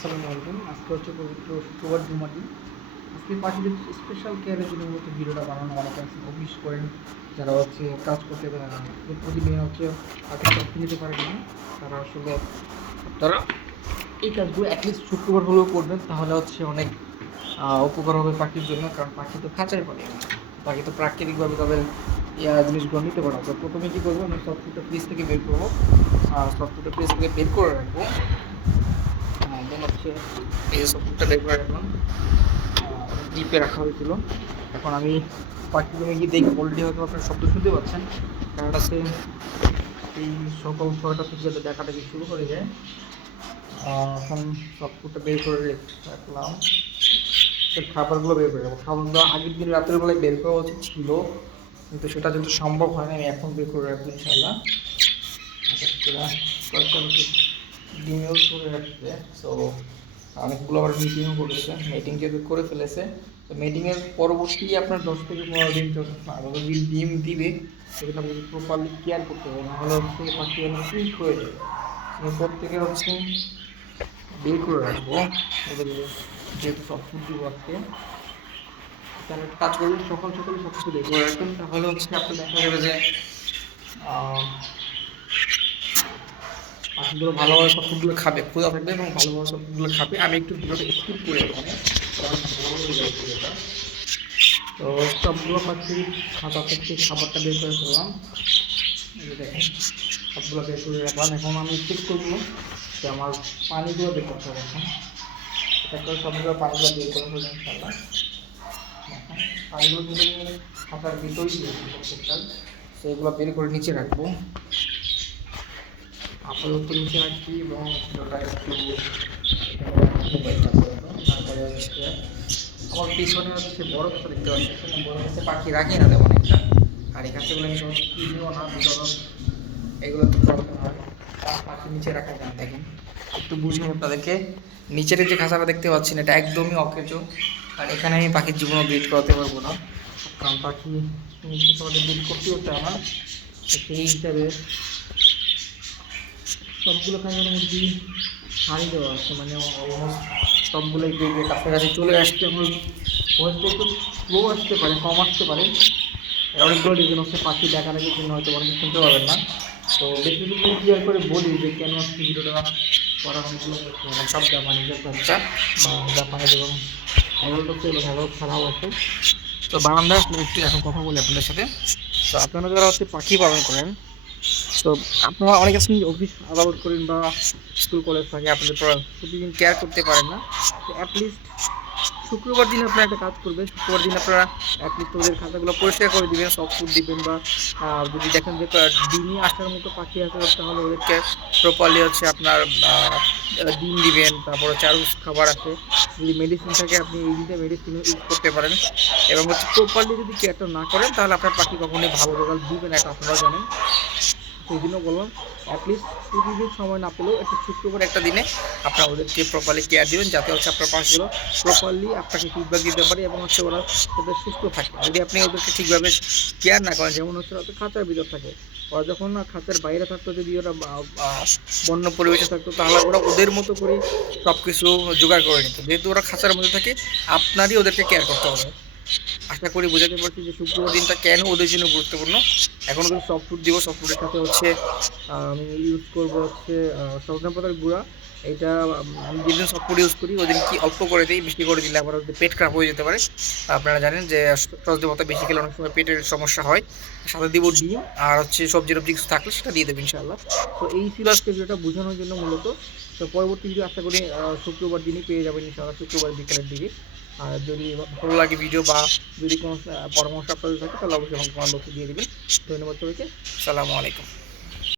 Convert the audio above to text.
আসসালামু আলাইকুম। আজকে হচ্ছে পবিত্র শুক্রবার জুমার দিন। আজকে পাখিদের স্পেশাল কেয়ারের জন্য মূলত ভিডিওটা বানানো। অনেকে আছে অফিস করেন, যারা হচ্ছে কাজ করতে প্রতিদিন হচ্ছে পাখির যত্ন নিতে পারেন না, তারা আসলে আপনারা এই কাজগুলো অ্যাটলিস্ট শুক্রবার হলেও করবেন, তাহলে হচ্ছে অনেক উপকার হবে পাখির জন্য। কারণ পাখি তো খাঁচায় পারে না, পাখি তো প্রাকৃতিকভাবে তাদের জিনিসগুলো নিতে পারে। তো প্রথমে কী করবো, আমি সফটওয়্যারটা ফ্রিজ থেকে বের করবো, সফটওয়্যারটা ফ্রিজ থেকে বের করে রাখবো। দেন হচ্ছে এই সফটওয়্যারটা বের করে রাখলাম, ডিপে রাখা হয়েছিল। এখন আমি পাখিগুলো গিয়ে দেখি, অলরেডি হয়তো আপনার শব্দ শুনতে পাচ্ছেন, কারণ আছে এই সকাল 6টা থেকে যাতে ডাকাডাকি শুরু করে যায়। এখন সফটওয়্যারটা বের করে রাখলাম, খাবারগুলো বের করে রাখবো। খাবারগুলো আগের দিন রাতের বেলায় বের করা উচিত ছিল, কিন্তু সেটা যেহেতু সম্ভব হয় না, আমি এখন বের করে রাখবো ইনশাল্লাহ। কয়েকটা ডিমেও করে রাখছে, সো অনেকগুলো আবার মিটিংও করেছে। মিটিং যেহেতু করে ফেলেছে, তো মিটিংয়ের পরবর্তী আপনার 10 থেকে 15 দিন যতদিন ডিম দিবে সেটা আপনাকে প্রপারলি কেয়ার করতে হবে, নাহলে হচ্ছে পাখি অনেক উইক হয়ে যাবে। এরপর থেকে হচ্ছে বের করে রাখবো ওদের, যেহেতু সব ফুড দিব আজকে। তাহলে কাজ করবেন সকাল সকালে সব কিছু বের করে রাখবেন, তাহলে হচ্ছে আপনি দেখা যাবে যে পাখিগুলো ভালোভাবে সব ফুডগুলো খাবে, ক্ষুধা থাকবে এবং ভালোভাবে সব ফুডগুলো খাবে। আমি একটু ভিডিওটা স্কিপ করে এখানে, কারণ ভালো হয়ে যাবে ভিডিওটা। তো সবগুলো পাখি খাতা থেকে খাবারটা বের করে ফেললাম, এই যে দেখেন সবগুলো বের করে রাখলাম। এখন আমি চেক করবো যে আমার পানিগুলো বের করতে হবে। এখন এটা করে সবগুলো পানিগুলো বের করে ফেলবো ইনশাল্লাহ। এখন পানিগুলো কিন্তু আমি খাতার ভিতরেই দিয়েছি প্রত্যেকটা, সেগুলো বের করে নিচে রাখবো। আপাতত নিচে রাখি এবং ভিডিওটা একটু তারপরে হচ্ছে আমার পিছনে হচ্ছে বড় কাছে দেখতে পাচ্ছি, বড় কাছে পাখি রাখি না তেমন একটা। আর এই কাছগুলো আমি সহজে কিনবো না, বিকজ এগুলো তো প্রবলেম হয়, পাখি নিচে রাখা যায়। দেখেন একটু বুঝুন আপনাদেরকে, নিচের যে খাঁচাটা দেখতে পাচ্ছেন এটা একদমই অকেজো, আর এখানে আমি পাখির জীবনও ব্রিড করাতে পারবো না, কারণ পাখি নিচে সহজে ব্রিড করতেও চায় না। সেই হিসাবে সবগুলো খাঁচার মধ্যেই হাঁড়ি দেওয়া আছে, মানে অলমোস্ট সবগুলোই বেরিয়ে কাছাকাছি চলে আসছে। আমার ভয়েসটা একটু স্লো আসতে পারে, কম আসতে পারে, অনেকগুলো রিজন হচ্ছে পাখি দেখার জন্য হয়তো অনেকে শুনতে পারবেন না। তো বেশি বেশি ক্লিয়ার করে বলি যে কেন আজকে ভিডিওটা করা হয়েছিল। সব জাপানিজের বাচ্চা বা জাপানিজ এবং অ্যাডাল্ট হচ্ছে এবং অ্যাডাল্ট ছাড়াও আছে। তো বারান্দায় আসলে একটু এখন কথা বলি আপনাদের সাথে। তো আপনারা যারা হচ্ছে পাখি পালন করেন, তো আপনারা অনেক আছেন অফিস আদালত করেন বা স্কুল কলেজ থাকে, আপনাদের প্রতিদিন কেয়ার করতে পারেন না। তো অ্যাটলিস্ট শুক্রবার দিন আপনারা একটা কাজ করবেন, শুক্রবার দিন আপনারা অ্যাটলিস্ট ওদের খাতাগুলো পরিষ্কার করে দিবেন, সফট ফুড দিবেন, বা যদি দেখেন যে ডিমই আসার মতো পাখি আছে তাহলে ওদেরকে প্রপারলি হচ্ছে আপনার ডিম দিবেন। তারপর হচ্ছে আরও খাবার আছে, যদি মেডিসিন থাকে আপনি এই দিনটা মেডিসিন ইউজ করতে পারেন। এবং হচ্ছে প্রপারলি যদি কেয়ারটা না করেন তাহলে আপনার পাখি কখনোই ভালো রেজাল্ট দিবে না, এটা আপনারাও জানেন। সেই জন্য বললাম অ্যাটলিস্ট প্রতিদিন সময় না পেলেও একটা শুক্রবার একটা দিনে আপনারা ওদেরকে প্রপারলি কেয়ার দেবেন, যাতে হচ্ছে আপনার পাখিগুলো প্রপারলি আপনাকে ফিডব্যাক দিতে পারে এবং হচ্ছে ওরা যাতে সুস্থ থাকে। যদি আপনি ওদেরকে ঠিকভাবে কেয়ার না করেন, যেমন হচ্ছে ওরা খাঁচার ভিতর থাকে, ওরা যখন খাঁচার বাইরে থাকতো, যদি ওরা বন্য পরিবেশে থাকতো তাহলে ওরা ওদের মতো করে সব কিছু জোগাড় করে নিত। যেহেতু ওরা খাঁচার মধ্যে থাকে, আপনারই ওদেরকে কেয়ার করতে হবে। আশা করি বোঝাতে পারছি যে শুক্রবার দিনটা কেন ওদের জন্য গুরুত্বপূর্ণ। এখন ওদের সফট ফুড দিব, সফট ফুডের সাথে হচ্ছে আমি ইউজ করবো হচ্ছে সজনা পাতার গুঁড়া। এটা আমি যেদিন সফট ফুড ইউজ করি ওদিন কি অল্প করে দিই, বেশি করে দিলে আবার ওদের পেট খারাপ হয়ে যেতে পারে। আপনারা জানেন যে সজনা পাতা বেশি খেলে অনেক সময় পেটের সমস্যা হয়। সাথে দিব ডিম আর হচ্ছে সবজি টবজি কিছু থাকলে সেটা দিয়ে দেবেন ইনশাআল্লাহ। তো এই ছিল আজকে ভিডিওটা বোঝানোর জন্য মূলত। তো পরবর্তী ভিডিও আশা করি শুক্রবার দিনই পেয়ে যাবেন ইনশাআল্লাহ, শুক্রবার বিকেলের দিকে। আর যদি ভালো লাগে ভিডিও বা যদি কোনো পরামর্শ আপনাদের থাকে তাহলে অবশ্যই আমাকে কমেন্ট বক্সে দিয়ে দেবেন। ধন্যবাদ সবাইকে, আসসালামু আলাইকুম।